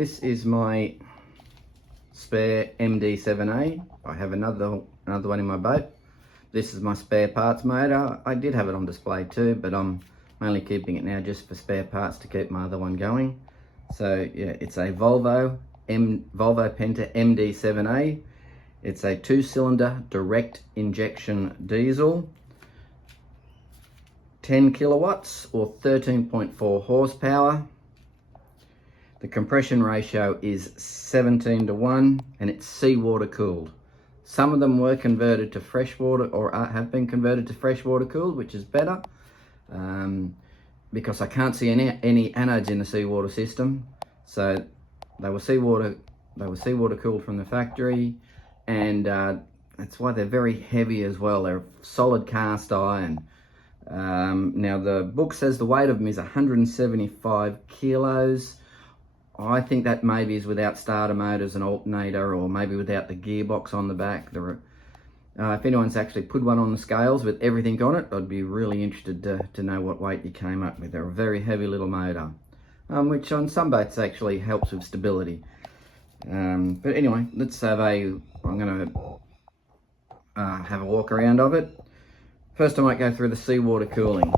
This is my spare MD7A. I have another one in my boat. This is my spare parts motor. I did have it on display too, but I'm mainly keeping it now just for spare parts to keep my other one going. So yeah, it's a Volvo Penta MD7A. It's a 2-cylinder direct injection diesel, 10 kilowatts or 13.4 horsepower. The compression ratio is 17:1 and it's seawater cooled. Some of them were converted to freshwater or have been converted to freshwater cooled, which is better because I can't see any anodes in the seawater system. So they were seawater cooled from the factory, and that's why they're very heavy as well. They're solid cast iron. Now the book says the weight of them is 175 kilos. I think that maybe is without starter motors and alternator, or maybe without the gearbox on the back. If anyone's actually put one on the scales with everything on it, I'd be really interested to know what weight you came up with. They're a very heavy little motor, which on some boats actually helps with stability. But anyway, I'm going to have a walk around of it. First I might go through the seawater cooling.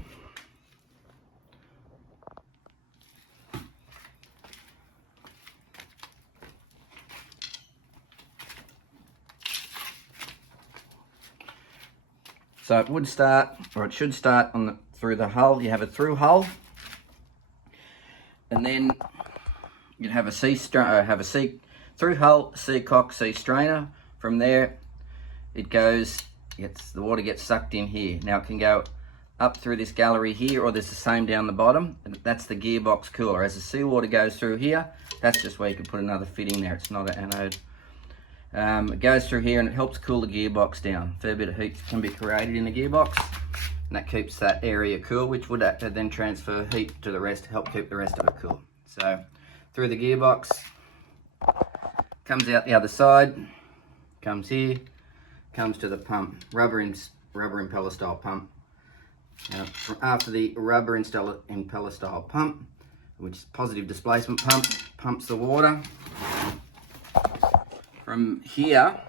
So it would start, or it should start through the hull. You have a through hull, and then you'd have a through hull sea cock sea strainer. From there, the water gets sucked in here. Now it can go up through this gallery here, or there's the same down the bottom. And that's the gearbox cooler. As the seawater goes through here, that's just where you can put another fitting there. It's not an anode. It goes through here and it helps cool the gearbox down. A fair bit of heat can be created in the gearbox, and that keeps that area cool, which would then transfer heat to the rest to help keep the rest of it cool. So through the gearbox, comes out the other side, comes here, comes to the pump, rubber impeller style pump. Now, after the rubber impeller style pump, which is positive displacement pump, pumps the water. From here,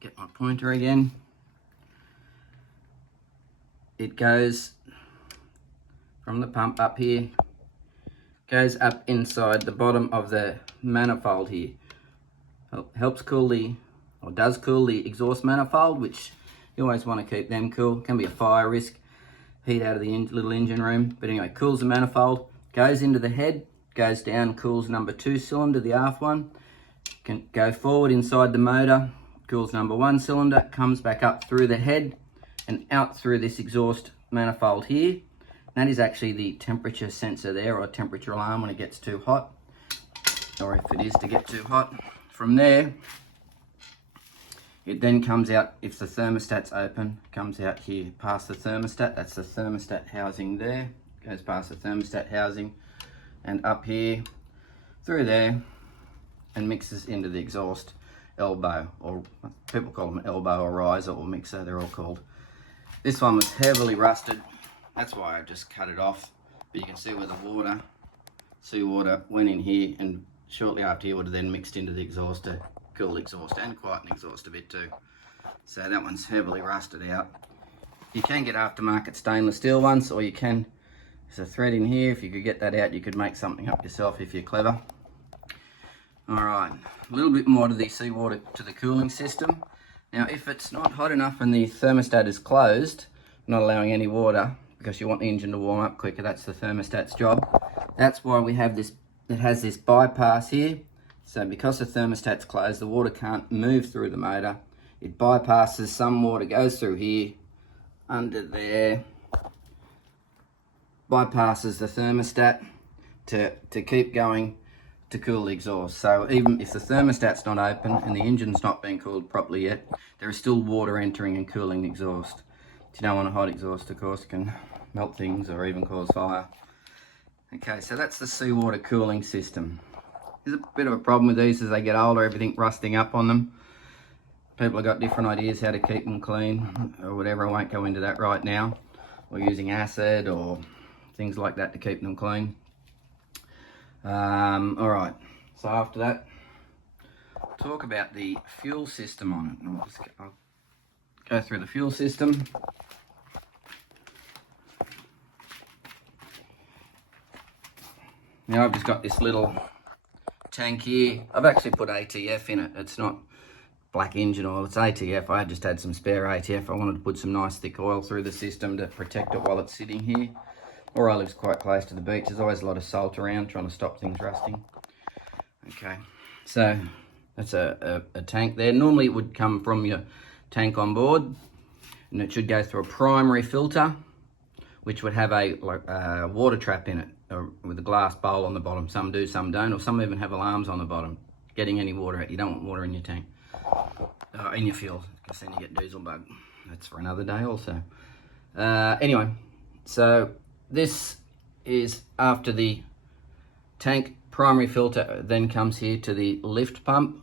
get my pointer again, it goes from the pump up here, goes up inside the bottom of the manifold here. Helps cool does cool the exhaust manifold, which you always want to keep them cool. Can be a fire risk, heat out of the little engine room. But anyway, cools the manifold, goes into the head, goes down, cools number 2 cylinder, the aft one. Can go forward inside the motor, cools number 1 cylinder, comes back up through the head and out through this exhaust manifold here. That is actually the temperature sensor there, or temperature alarm when it gets too hot, or if it is to get too hot. From there, it then comes out, if the thermostat's open, comes out here past the thermostat. That's the thermostat housing there. Goes past the thermostat housing and up here through there, and mixes into the exhaust elbow, or people call them elbow or riser or mixer, they're all called. This one was heavily rusted, that's why I just cut it off. But you can see where the seawater went in here, and shortly after it would have then mixed into the exhaust to cool the exhaust and quieten the exhaust a bit too. So that one's heavily rusted out. You can get aftermarket stainless steel ones, or you can, there's a thread in here. If you could get that out, you could make something up yourself if you're clever. Alright, a little bit more to the seawater, to the cooling system. Now if it's not hot enough and the thermostat is closed, not allowing any water, because you want the engine to warm up quicker, that's the thermostat's job. That's why we have this, it has this bypass here. So because the thermostat's closed, the water can't move through the motor. It bypasses, some water goes through here, under there, bypasses the thermostat to keep going to cool the exhaust. So even if the thermostat's not open and the engine's not being cooled properly yet, there is still water entering and cooling the exhaust. You don't want a hot exhaust, of course, it can melt things or even cause fire. Okay, so that's the seawater cooling system. There's a bit of a problem with these as they get older, everything rusting up on them. People have got different ideas how to keep them clean or whatever. I won't go into that right now. Or using acid or things like that to keep them clean. All right, so after that, talk about the fuel system on it. I'll go through the fuel system. Now I've just got this little tank here. I've actually put ATF in it. It's not black engine oil, it's ATF. I just had some spare ATF. I wanted to put some nice thick oil through the system to protect it while it's sitting here. Where I live's quite close to the beach. There's always a lot of salt around, trying to stop things rusting. Okay, so that's a tank there. Normally it would come from your tank on board, and it should go through a primary filter, which would have a water trap in it, with a glass bowl on the bottom. Some do, some don't, or some even have alarms on the bottom. Getting any water out, you don't want water in your tank, in your fuel, because then you get diesel bug. That's for another day also. Anyway, so this is after the tank primary filter, then comes here to the lift pump,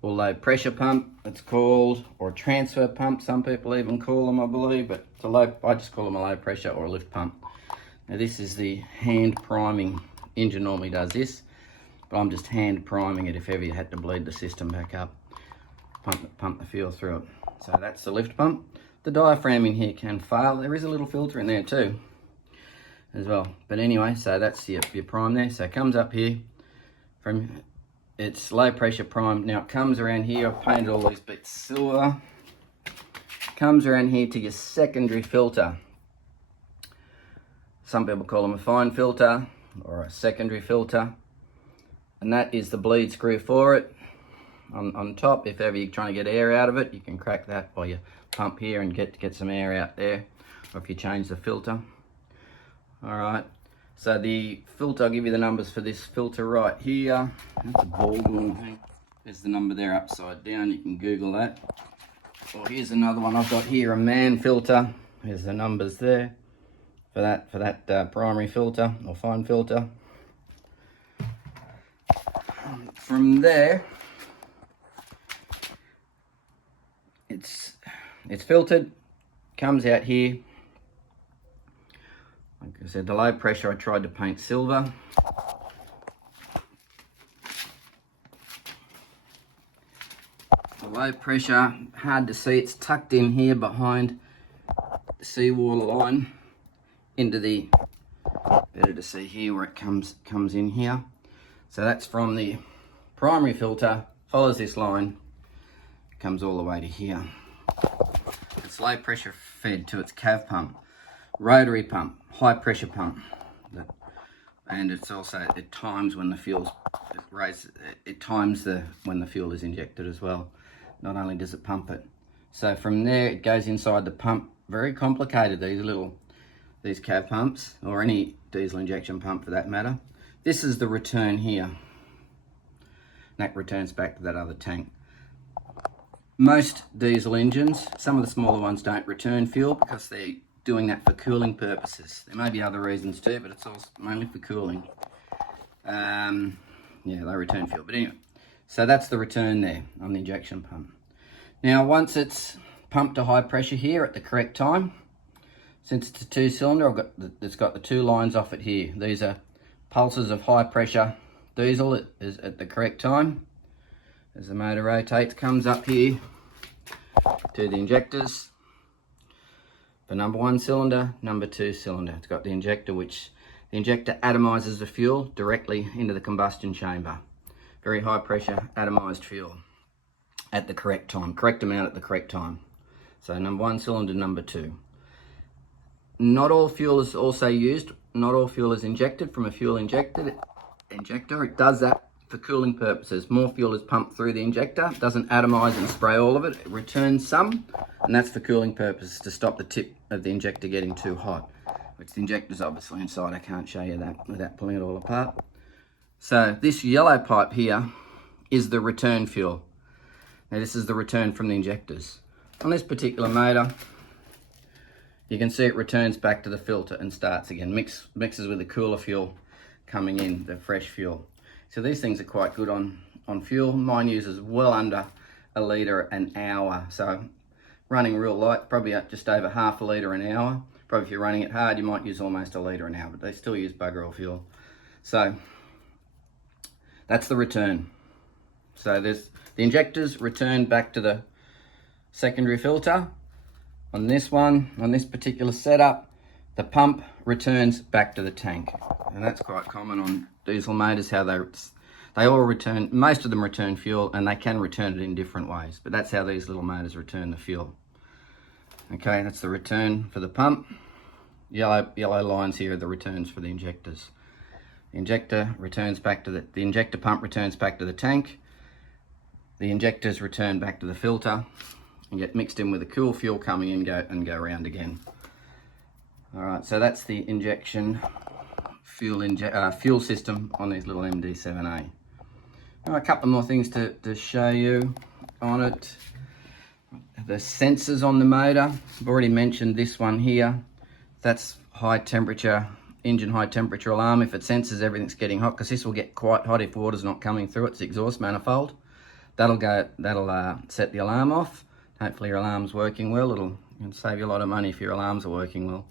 or low pressure pump it's called, or transfer pump some people even call them, I believe, but it's I just call them a low pressure or a lift pump. Now this is the hand priming. Engine normally does this, but I'm just hand priming it if ever you had to bleed the system back up, pump the fuel through it. So that's the lift pump. The diaphragm in here can fail. There is a little filter in there too as well, but anyway, so that's your prime there. So it comes up here from, it's low pressure prime. Now it comes around here. I've painted all these bits silver. Comes around here to your secondary filter. Some people call them a fine filter or a secondary filter, and that is the bleed screw for it on top. If ever you're trying to get air out of it, you can crack that while you pump here and get some air out there, or if you change the filter. All right, so the filter, I'll give you the numbers for this filter right here. That's a Volvo thing. There's the number there upside down, you can Google that. Or here's another one I've got here, a man filter. Here's the numbers there for that primary filter or fine filter. From there, it's filtered, comes out here. Like I said, the low pressure I tried to paint silver. The low pressure, hard to see, it's tucked in here behind the seawall line into the, better to see here where it comes in here. So that's from the primary filter, follows this line, comes all the way to here. It's low pressure fed to its cav pump, rotary pump, high pressure pump, and it's also, it times when the fuel's raised, it times when the fuel is injected as well. Not only does it pump it. So from there it goes inside the pump. Very complicated, these cav pumps, or any diesel injection pump for that matter. This is the return here. That returns back to that other tank. Most diesel engines, some of the smaller ones don't return fuel because they're doing that for cooling purposes. There may be other reasons too, but it's also mainly for cooling. Yeah, they return fuel. But anyway, so that's the return there on the injection pump. Now, once it's pumped to high pressure here at the correct time, since it's a two-cylinder, it's got the two lines off it here. These are pulses of high pressure diesel. It is at the correct time. As the motor rotates, comes up here to the injectors. For number 1 cylinder, number 2 cylinder. It's got the injector, which the injector atomizes the fuel directly into the combustion chamber. Very high pressure atomized fuel at the correct time, correct amount at the correct time. So number 1 cylinder, number 2. Not all fuel is also used. Not all fuel is injected from a fuel injector. It does that for cooling purposes. More fuel is pumped through the injector. It doesn't atomize and spray all of it. It returns some, and that's for cooling purposes, to stop the tip of the injector getting too hot, which the injector's obviously inside. I can't show you that without pulling it all apart. So this yellow pipe here is the return fuel. Now this is the return from the injectors. On this particular motor, you can see it returns back to the filter and starts again. Mixes with the cooler fuel coming in, the fresh fuel. So these things are quite good on fuel. Mine uses well under a litre an hour. So running real light, probably at just over half a litre an hour. Probably if you're running it hard, you might use almost a litre an hour, but they still use bugger all fuel. So That's the return. So there's the injectors return back to the secondary filter. On this one, on this particular setup, the pump returns back to the tank. And that's quite common on diesel motors, how they all return, most of them return fuel, and they can return it in different ways, but that's how these little motors return the fuel. Okay, that's the return for the pump. Yellow lines here are the returns for the injectors. The injector returns back to the injector pump returns back to the tank. The injectors return back to the filter and get mixed in with the cool fuel coming in go around again. All right, so that's the injection fuel system on these little MD7A. All right, a couple more things to show you on it. The sensors on the motor, I've already mentioned this one here. That's high temperature, engine high temperature alarm. If it senses everything's getting hot, because this will get quite hot if water's not coming through its exhaust manifold. That'll set the alarm off. Hopefully your alarm's working well. It'll save you a lot of money if your alarms are working well,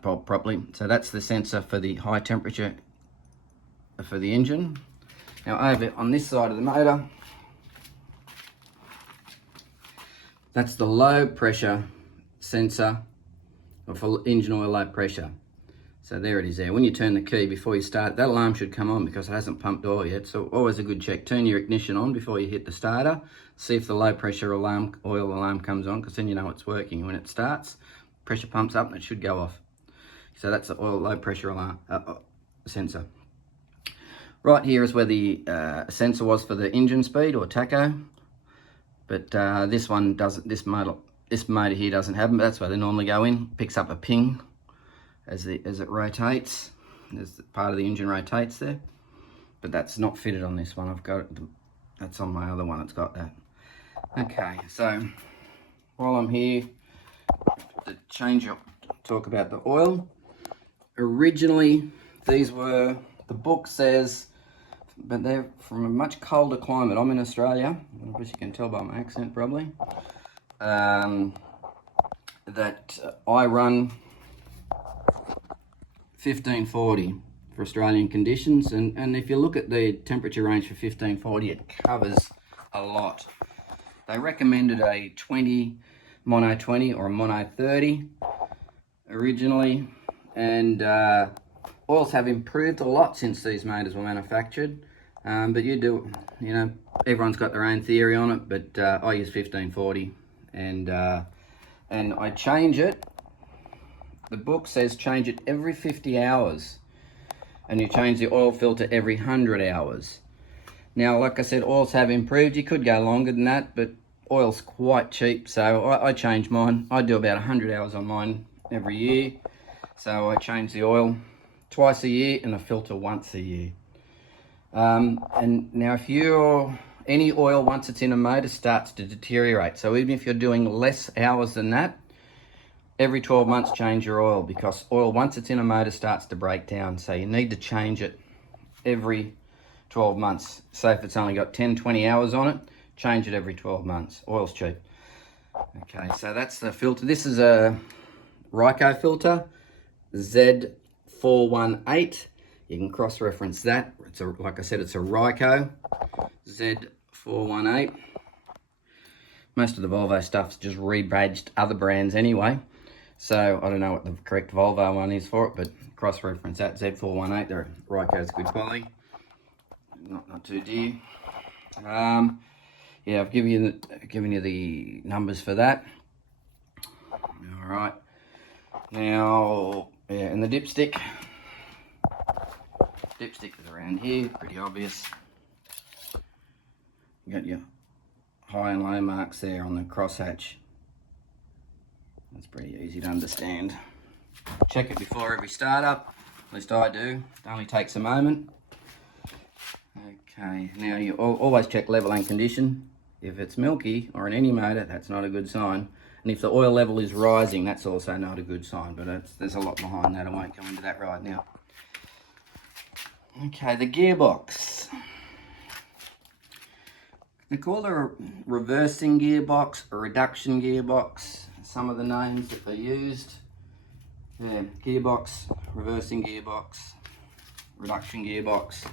properly. So that's the sensor for the high temperature for the engine. Now over on this side of the motor, that's the low pressure sensor for engine oil low pressure. So there it is there. When you turn the key before you start, that alarm should come on because it hasn't pumped oil yet. So always a good check. Turn your ignition on before you hit the starter. See if the low pressure oil alarm comes on, because then you know it's working. When it starts, pressure pumps up and it should go off. So that's the oil low pressure alarm sensor. Right here is where the sensor was for the engine speed or tacho. But this one doesn't, this motor here doesn't have them, but that's where they normally go in. Picks up a ping as it rotates, as part of the engine rotates there. But that's not fitted on this one. I've got that's on my other one, it's got that. Okay, so while I'm here, to talk about the oil. Originally, these were, the book says, but they're from a much colder climate. I'm in Australia, I guess you can tell by my accent probably, that I run 1540 for Australian conditions, and if you look at the temperature range for 1540, it covers a lot. They recommended a 20, mono 20 or a mono 30 originally, and oils have improved a lot since these motors were manufactured, but everyone's got their own theory on it, but I use 1540, and I change it. The book says change it every 50 hours, and you change the oil filter every 100 hours. Now, like I said, oils have improved. You could go longer than that, but oil's quite cheap, so I change mine. I do about 100 hours on mine every year, so I change the oil twice a year and the filter once a year. And now if any oil, once it's in a motor, starts to deteriorate, so even if you're doing less hours than that, every 12 months change your oil, because oil, once it's in a motor, starts to break down, so you need to change it every 12 months. So if it's only got 10-20 hours on it, change it every 12 months. Oil's cheap. Okay, so that's the filter. This is a Ryco filter, Z418. You can cross-reference that. Like I said, it's a Ryco Z418. Most of the Volvo stuff's just rebadged other brands anyway, so I don't know what the correct Volvo one is for it, but cross-reference that, Z418. They're Ryco's good quality, not too dear. Yeah, I've given you the numbers for that. All right. Now, yeah, and the dipstick is around here, pretty obvious. You got your high and low marks there on the crosshatch. That's pretty easy to understand. Check it before every startup, at least I do. It only takes a moment. Okay, now you always check level and condition. If it's milky or in any motor, that's not a good sign. And if the oil level is rising, that's also not a good sign, but there's a lot behind that. I won't go into that right now. Okay, the gearbox. They call it a reversing gearbox, a reduction gearbox, some of the names that they used. Yeah, gearbox, reversing gearbox, reduction gearbox.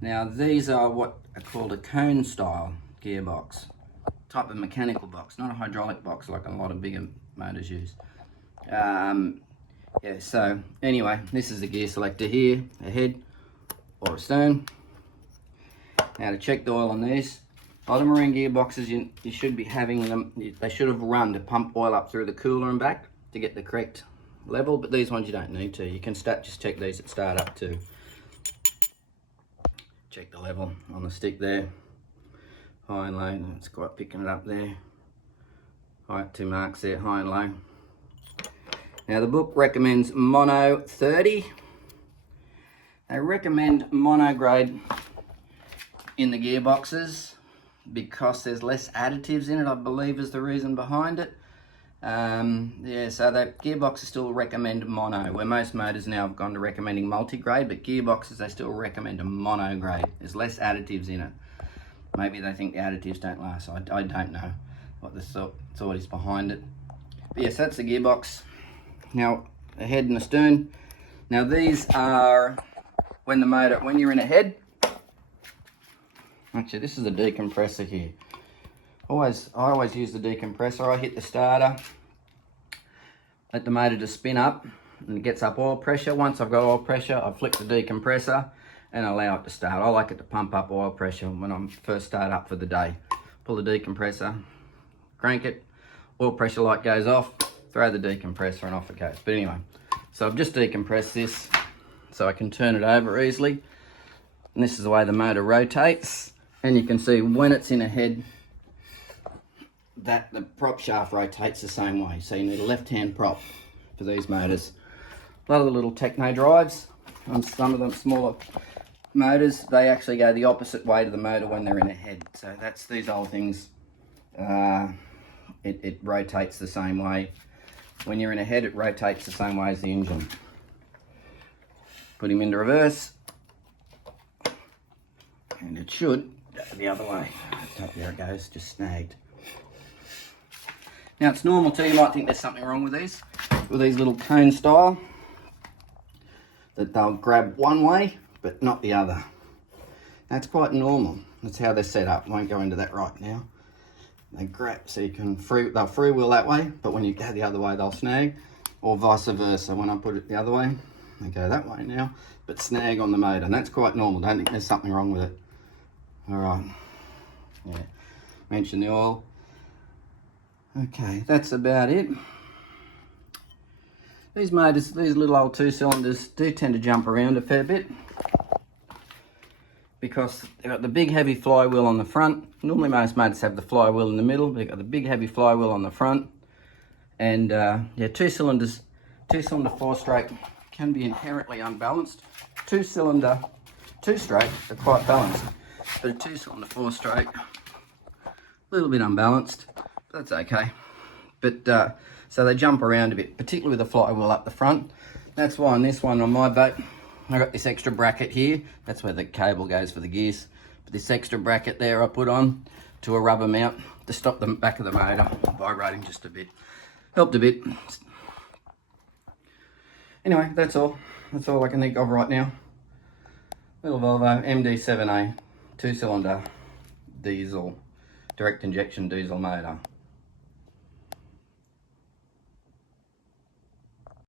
Now these are what are called a cone style gearbox, type of mechanical box, not a hydraulic box like a lot of bigger motors use. Yeah, so anyway, this is the gear selector here, a head or a stern. Now to check the oil on these, a lot of marine gearboxes, you should be having them, they should have run to pump oil up through the cooler and back to get the correct level, but these ones you don't need to. You can just check these at startup too. Check the level on the stick there, high and low, it's quite picking it up there. Height, 2 marks there, high and low. Now the book recommends mono 30. They recommend mono grade in the gearboxes because there's less additives in it, I believe is the reason behind it. Yeah, so the gearboxes still recommend mono, where most motors now have gone to recommending multi-grade, but gearboxes they still recommend a mono grade. There's less additives in it. Maybe they think the additives don't last. I don't know what the thought is behind it. But yes, that's the gearbox. Now, the head and the stern. Now these are when you're in a head. Actually, this is a decompressor here. I always use the decompressor. I hit the starter, let the motor just spin up, and it gets up oil pressure. Once I've got oil pressure, I flick the decompressor and allow it to start. I like it to pump up oil pressure when I'm first start up for the day. Pull the decompressor, crank it, oil pressure light goes off, throw the decompressor and off it goes. But anyway, so I've just decompressed this so I can turn it over easily. And this is the way the motor rotates. And you can see when it's in a head, that the prop shaft rotates the same way. So you need a left-hand prop for these motors. A lot of the little techno drives, on some of them smaller motors, they actually go the opposite way to the motor when they're in a head. So that's these old things. It rotates the same way. When you're in a head, it rotates the same way as the engine. Put him into reverse. And it should go the other way. There it goes, just snagged. Now it's normal too, you might think there's something wrong with these little cone style, that they'll grab one way, but not the other. That's quite normal. That's how they're set up. I won't go into that right now. They grab, so you can they'll freewheel that way, but when you go the other way, they'll snag, or vice versa. When I put it the other way, they go that way now, but snag on the motor, and that's quite normal. Don't think there's something wrong with it. All right, yeah, mention the oil. Okay, that's about it. These motors, these little old 2 cylinders do tend to jump around a fair bit because they've got the big heavy flywheel on the front. Normally most motors have the flywheel in the middle, but they've got the big heavy flywheel on the front. And yeah, 2 cylinder 4-stroke can be inherently unbalanced. 2-cylinder 2-stroke are quite balanced, but a 2-cylinder 4-stroke, a little bit unbalanced. That's okay. But so they jump around a bit, particularly with the flywheel up the front. That's why on this one, on my boat, I got this extra bracket here. That's where the cable goes for the gears. But this extra bracket there I put on to a rubber mount to stop the back of the motor vibrating just a bit. Helped a bit. Anyway, that's all. That's all I can think of right now. Little Volvo MD7A 2-cylinder diesel, direct injection diesel motor.